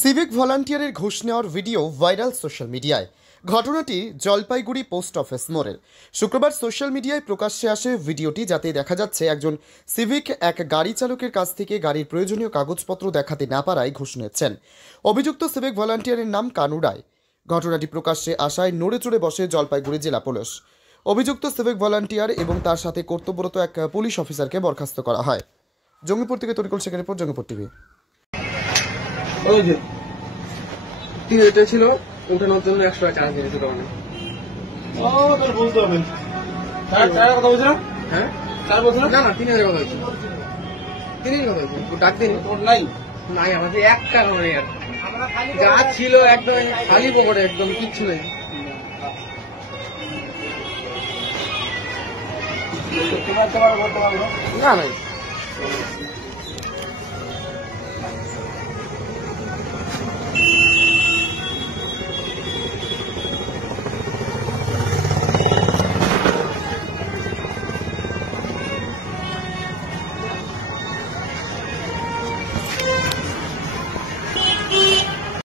Civic ভলান্টিয়ারের ঘুষ নেওয়ার video viral social মিডিয়ায়। ঘটনাটি জলপাইগুড়ি পোস্ট অফিস মোড়ের। শুক্রবার সোশ্যাল মিডিয়ায় প্রকাশ্যে আসে ভিডিওটি, যাতে দেখা যাচ্ছে একজন সিভিক এক গাড়ি চালকের কাছ থেকে গাড়ির প্রয়োজনীয় কাগজপত্র দেখাতে না পারায় ঘুষ নিচ্ছেন। অভিযুক্ত সিভিক ভলান্টিয়ারের নাম কানু রায়। ঘটনাটি প্রকাশ্যে আসায় নড়ে চড়ে বসে জলপাইগুড়ি জেলা পুলিশ। অভিযুক্ত সিভিক ভলান্টিয়ার এবং তার সাথে কর্তব্যরত এক পুলিশ অফিসারকে বরখাস্ত করা হয়। জঙ্গিপুর থেকে তরিকুল শেখের রিপোর্ট, জঙ্গিপুর টিভি। ছিল উঠানোর জন্য 100 টাকা চার্জ দিয়েছে দোকানে। বলতে হবে কথা বলছিলাম। হ্যাঁ, চার বছর না 3000 কথা হয়েছে। 3000 কথা হয়েছে। ডাক দিন নাই আমাদের 1 টাকা নেই। আর যা ছিল একদম খালি পকেটে, একদম কিচ্ছু নেই। তোমার বলতে পারবো না নাই।